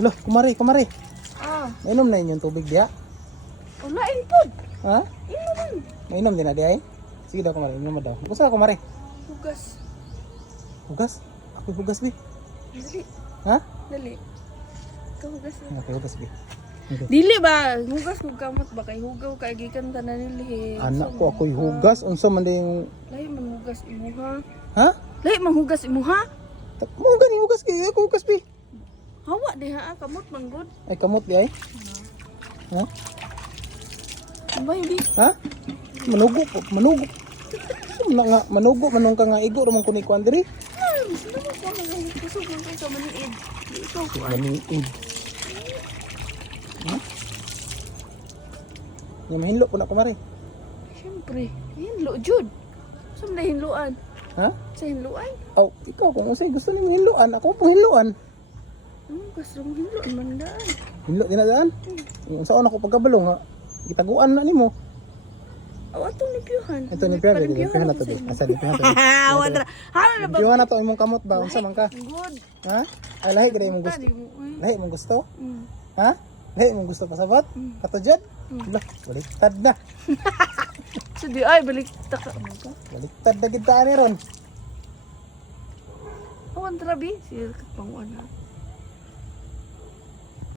Hello, kumari, kumari. Ah, Mainom na inyong tubig diya. wala input. Ha? Inuman. Mainom din na diya eh. Sige daw kumari, inom mo daw. Gusto ka kumari? Hugas. Hugas? Ako hugas bi. Dali. Ha? Dali. Ikaw hugas na. Okay, hugas bi. Okay. Dili ba? Hugas kung kamot ba? Kay hugaw kay gikan ta na nili. Anak ko ako'y hugas. Unsa man din yung... Lahi man hugas imuha. Ha? Lahi man hugas imuha. Mo gani hugas kay ako hugas bi. Hawa diha kamot manggod. Ay kamot di ay. Ha? Ba hindi? Ha? Manugo po, manugo. Sumna nga, manugo manong ka nga igo ramon ko ni kuan diri. Sino mo ko nang kusog man sa maniid. Ikaw ko. Maniid. Ha? Nga mahinlo po na kumari. Siyempre, hinlo jud. Saan na hinluan? Ha? Sa hinluan? Aw, ikaw kung usay gusto ni hinluan, ako po hinluan. Gusto mong hinluan man daan. Hinlo dinadaan. Yung saan ako pagkabalong ha. Gitaguan na nimo. Aw, atong nipiyuhan. Ito ni Pierre, lipihan na to di. Asa lipihan to. Wadra. Hala na ba? Lipihan na to imong kamot ba? Unsa man ka? Good. Ha? Ay lahi gid imong gusto. Tadi mo. Lahi imong gusto? Mm. Ha? Lahi imong gusto pasabot? Katujad? Lah, baliktad na. So di ay balik ta ka mo ka. Baliktad na gid ta ani ron. Awan trabi, sir ka pang ana.